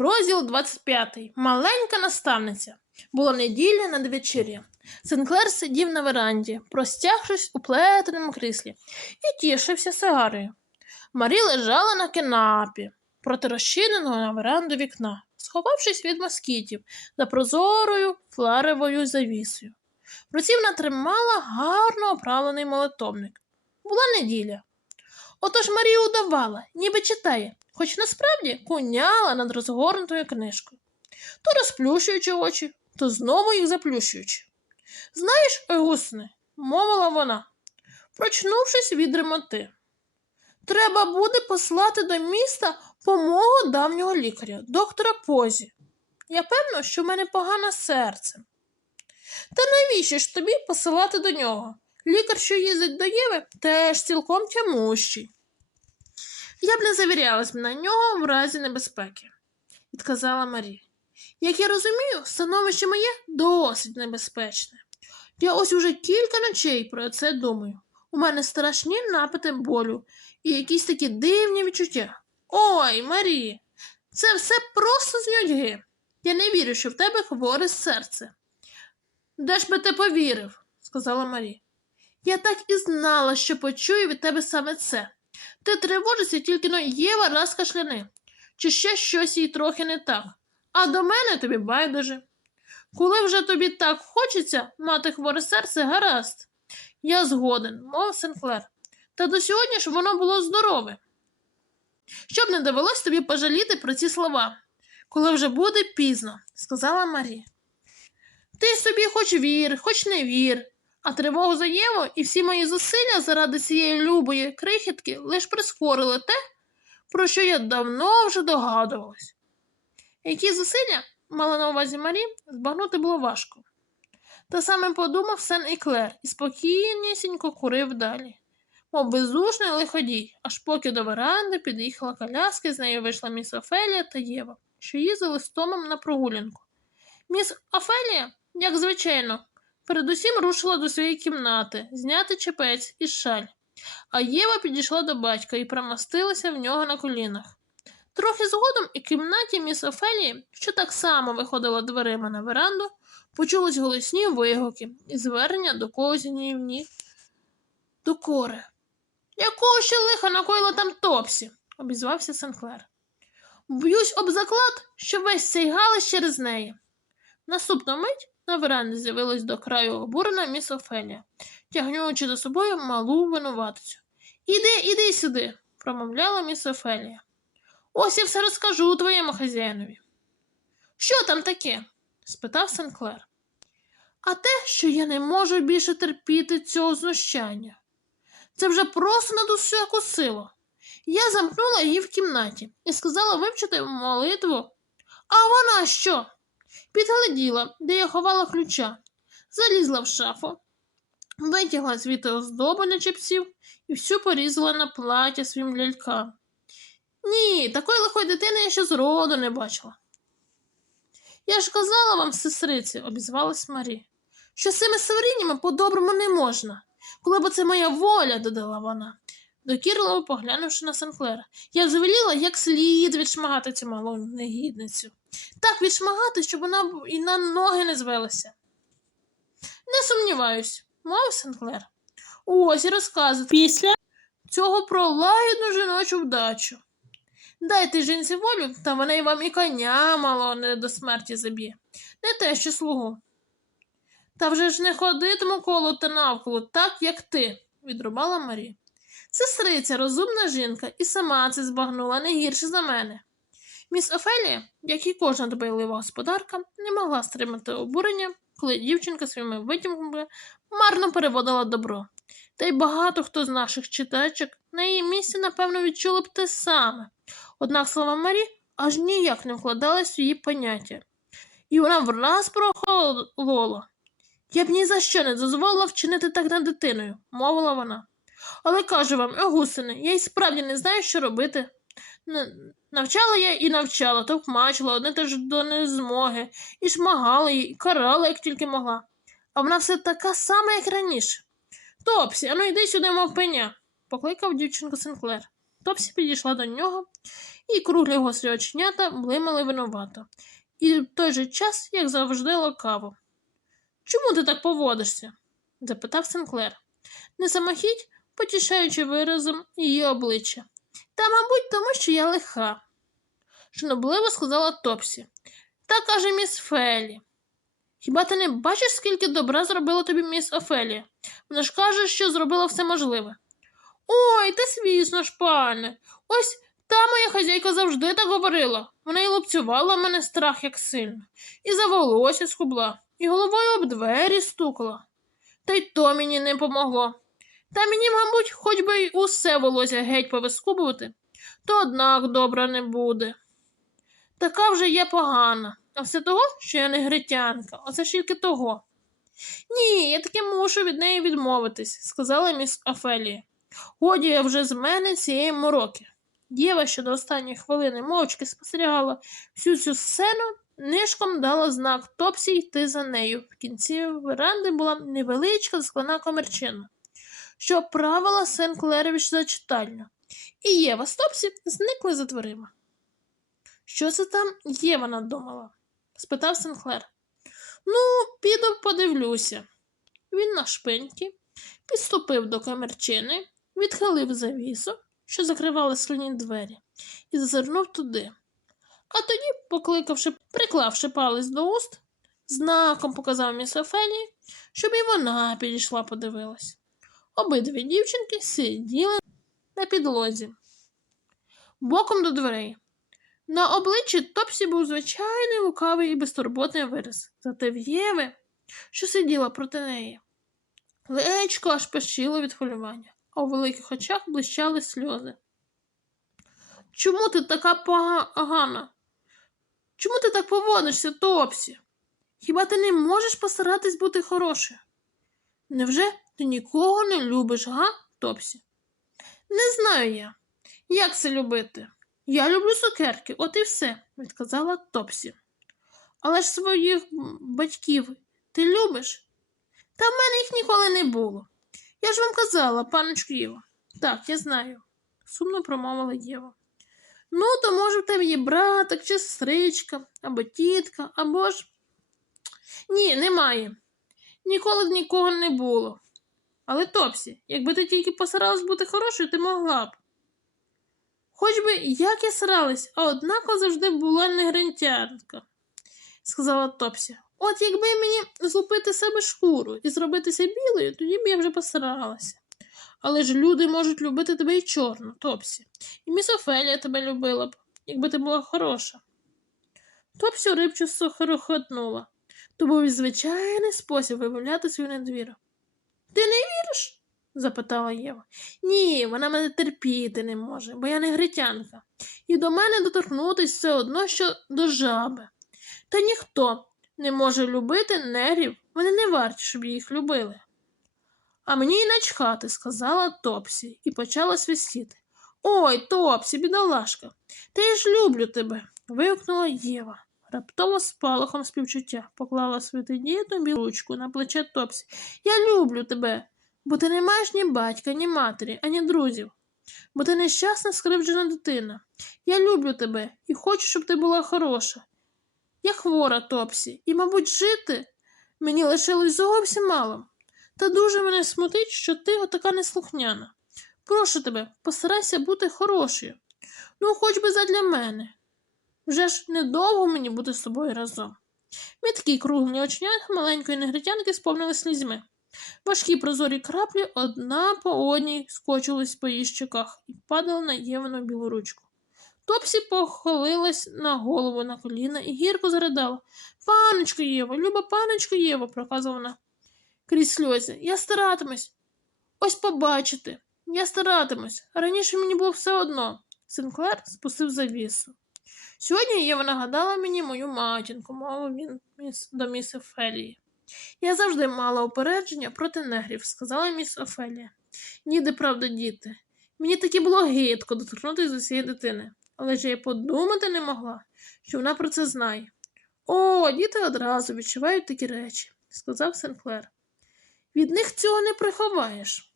Розділ 25. Маленька наставниця. Була неділя надвечір'я. Сенклер сидів на веранді, простягшись у плетеному кріслі, і тішився сигарою. Марі лежала на канапі, проти розчиненого на веранду вікна, сховавшись від москітів за прозорою фларевою завісою. В руці вона тримала гарно оправлений молитовник. Була неділя. Отож Марія удавала, ніби читає, хоч насправді куняла над розгорнутою книжкою, то розплющуючи очі, то знову їх заплющуючи. Знаєш, Егусне, мовила вона, прочнувшись від ремоти. Треба буде послати до міста по мого давнього лікаря, доктора Позі. Я певна, що в мене погане серце. Та навіщо ж тобі посилати до нього? Лікар, що їздить до Єви, теж цілком тямущий. Я б не завірялась на нього в разі небезпеки, відказала Марі. Як я розумію, становище моє досить небезпечне. Я ось уже кілька ночей про це думаю. У мене страшні напити болю і якісь такі дивні відчуття. Ой, Марі, це все просто з нудьги. Я не вірю, що в тебе хворе серце. Де ж би ти повірив, сказала Марі. Я так і знала, що почую від тебе саме це. Ти тривожишся тільки но Єва раз кашляни, чи ще щось їй трохи не так, а до мене тобі байдуже. Коли вже тобі так хочеться мати хворе серце, гаразд. Я згоден, мов Сенклер. Та до сьогодні ж воно було здорове. Щоб не довелось тобі пожаліти про ці слова, коли вже буде пізно, сказала Марі. Ти собі хоч вір, хоч не вір, а тривогу за Єву і всі мої зусилля заради цієї любої крихітки лиш прискорили те, про що я давно вже догадувалась. Які зусилля мала на увазі Марі, збагнути було важко. Та саме подумав Сен і Клер і спокійнісінько курив далі, мов бездушний лиходій, аж поки до веранди під'їхала коляска, з нею вийшла міс Офелія та Єва, що їздили з Томом на прогулянку. Міс Офелія, як звичайно, передусім рушила до своєї кімнати зняти чепець і шаль, а Єва підійшла до батька і примостилася в нього на колінах. Трохи згодом і кімнаті міс Офелії, що так само виходила дверима на веранду, почулись голосні вигуки і звернення до когось гнівні до кори. Якого ще лиха накоїла там Топсі? обізвався Сенклер. Б'юсь об заклад, що весь цей галас через неї. Наступну мить на веранді з'явилась до краю обурена міс Офелія, тягнючи за собою малу винуватицю. Іди, іди сюди, промовляла міс Офелія. Ось я все розкажу твоєму хазяїнові. Що там таке? спитав Сенклер. А те, що я не можу більше терпіти цього знущання. Це вже просто над усяку силу. Я замкнула її в кімнаті і сказала вивчити молитву. А вона що? Підгляділа, де я ховала ключа, залізла в шафу, витягла звідти оздоби на чепців і всю порізала на плаття своїм лялькам. Ні, такої лихої дитини я ще зроду не бачила. Я ж казала вам, сестриці, обізвалась Марі, що з цими сваріннями по-доброму не можна. Коли б це моя воля, додала вона, докірливо поглянувши на Сенклера. Я звеліла, як слід відшмагати цю малу негідницю. Так відшмагати, щоб вона і на ноги не звелася. Не сумніваюсь, мов Сенклер. Ось і розказує після цього про лагідну жіночу вдачу. Дайте жінці волю, та вона й вам і коня мало не до смерті заб'є. Не те, що слугу. Та вже ж не ходитиму коло та навколо, так, як ти, відрубала Марі. Сестриця, розумна жінка, і сама це збагнула не гірше за мене. Міс Офелія, як і кожна дбайлива господарка, не могла стримати обурення, коли дівчинка своїми витімками марно переводила добро. Та й багато хто з наших читачок на її місці, напевно, відчули б те саме. Однак слова Марі аж ніяк не вкладались в її поняття. І вона враз прохолола. Я б ні за що не дозволила вчинити так над дитиною, мовила вона. Але кажу вам, Огусине, я й справді не знаю, що робити. Навчала я і навчала, товкмачила одне теж до незмоги, і шмагала її, і карала, як тільки могла. А вона все така сама, як раніше. Топсі, ану йди сюди, мов пеня, покликав дівчинку Сенклер. Топсі підійшла до нього і круглі гострі оченята блимали винувато. І в той же час, як завжди, лукаво. Чому ти так поводишся? запитав Сенклер. Не самохідь, потішаючи виразом її обличчя. Та, мабуть, тому що я лиха, шанобливо сказала Топсі. Та каже міс Фелі. Хіба ти не бачиш, скільки добра зробила тобі міс Офелія? Вона ж каже, що зробила все можливе. Ой, та звісно ж, пане. Ось та моя хазяйка завжди так говорила. Вона й лупцювала мене страх як сильно, і за волосся скубла, і головою об двері стукала. Та й то мені не помогло. Та мені, мабуть, хоч би й усе волосся геть повискубувати, то однак добра не буде. Така вже я погана, а все того, що я не гритянка, оце ж тільки того. Ні, я таки мушу від неї відмовитись, сказала міс Офелія. Годі я вже з мене цієї мороки. Дєва, що до останньої хвилини мовчки спостерігала всю цю сцену, нишком дала знак Топсі йти за нею. В кінці веранди була невеличка скляна комерчина, що правила Сен-Клерович за читальню. І Єва з Топсі зникли за дверима. Що це там Єва надумала? спитав Сенклер. Ну, піду подивлюся. Він на шпиньки підступив до камерчини, відхилив завісу, що закривала скляні двері, і зазирнув туди. А тоді, покликавши, приклавши палець до уст, знаком показав міс щоб і вона підійшла подивилась. Обидві дівчинки сиділи на підлозі, боком до дверей. На обличчі Топсі був звичайний лукавий і безтурботний вираз, зате в Єви, що сиділа проти неї. Лечко аж пещило від хвилювання, а у великих очах блищали сльози. Чому ти така погана? Чому ти так поводишся, Топсі? Хіба ти не можеш постаратись бути хорошою? Невже ти нікого не любиш, га, Топсі? Не знаю я, як це любити. Я люблю цукерки, от і все, відказала Топсі. Але ж своїх батьків ти любиш? Та в мене їх ніколи не було. Я ж вам казала, паночку Єва. Так, я знаю, сумно промовила Єва. Ну, то може в тебе є братик чи сестричка, або тітка, або ж. Ні, немає. Ніколи нікого не було. Але Топсі, якби ти тільки постаралась бути хорошою, ти могла б. Хоч би як я старалась, а однаково завжди була негринтярка, сказала Топсі. От якби мені злупити себе шкуру і зробитися білою, тоді б я вже постаралася. Але ж люди можуть любити тебе і чорно, Топсі. І міс Офелія тебе любила б, якби ти була хороша. Топсі рибчасто хрохотнула. То був звичайний спосіб виявляти свою недвіру. Ти не віриш? Запитала Єва. Ні, вона мене терпіти не може, бо я не гритянка. І до мене доторкнутись все одно, що до жаби. Та ніхто не може любити негрів, вони не варті, щоб їх любили. А мені й начхати, сказала Топсі і почала свистіти. Ой, Топсі, бідолашка, та я ж люблю тебе. вигукнула Єва. Раптово з палахом співчуття поклала святидітну білу ручку на плече Топсі. Я люблю тебе, бо ти не маєш ні батька, ні матері, ані друзів. Бо ти нещасна скривджена дитина. Я люблю тебе і хочу, щоб ти була хороша. Я хвора, Топсі, і, мабуть, жити мені лишилось зовсім мало. Та дуже мене смутить, що ти отака неслухняна. Прошу тебе, постарайся бути хорошою. Ну, хоч би задля мене. Вже ж недовго мені бути з тобою разом. Міткі круглі оченята маленької негритянки сповнили слізьми. Важкі прозорі краплі одна по одній скочились по її щоках і падали на Євину білу ручку. Топсі похилилась на голову на коліна і гірко заридала. Паночко Єво, люба паночко Єво, проказувала вона крізь сльози. Я старатимусь. Ось побачите. Я старатимусь. Раніше мені було все одно. Синклер спустив завісу. Сьогодні Єва нагадала мені мою матінку, мовив він до міс Офелії. Я завжди мала упередження проти негрів, сказала міс Офелія. Ніде, правда, діти. Мені таки було гидко доторкнутися до цієї дитини, але ж я подумати не могла, що вона про це знає. О, діти одразу відчувають такі речі, сказав Сенклер. Від них цього не приховаєш.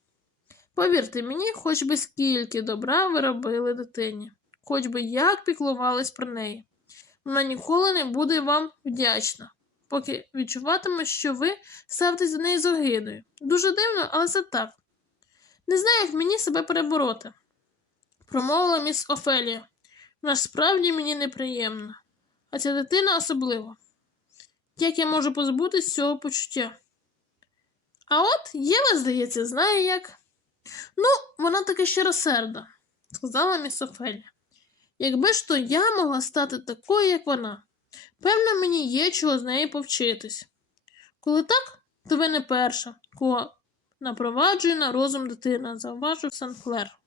Повірте мені, хоч би скільки добра ви робили дитині. хоч би як піклувались про неї. Вона ніколи не буде вам вдячна, поки відчуватиме, що ви ставитесь до неї з огидою. Дуже дивно, але це так. Не знаю, як мені себе перебороти, промовила міс Офелія. Вона ж справді мені неприємна, а ця дитина особливо. Як я можу позбутись цього почуття? А от Єва, здається, знає як. Ну, вона таки щиросерда, сказала міс Офелія. Якби ж то я могла стати такою, як вона. Певно, мені є чого з неї повчитись. Коли так, то ви не перша, кого напроваджує на розум дитина, зауважив Санклер.